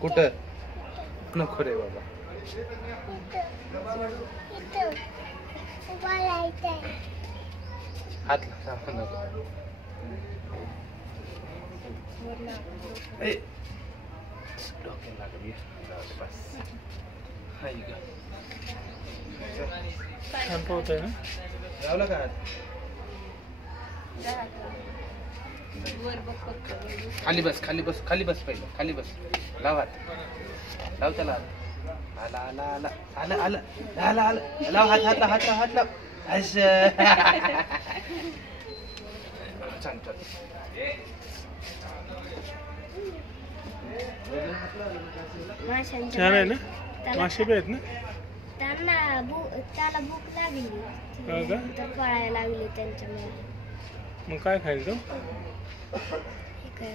कुठं नको रे बाबा. हात नको. डोक्याला लागली. बस हाय का छान पोहतोय ना. लावला का हात? खाली बस खाली बस खाली बस पहिलं खाली बस. लाव हात लाव त्याला हात. आला आला आला आला आला आला आला लाव हात हात हात हात लाव. असं छान छान. छान आहे ना. मासे बी आहेत ना. त्याला भूक लागली तर पळायला लागली त्यांच्यामुळे. मग काय खायचं? हे काय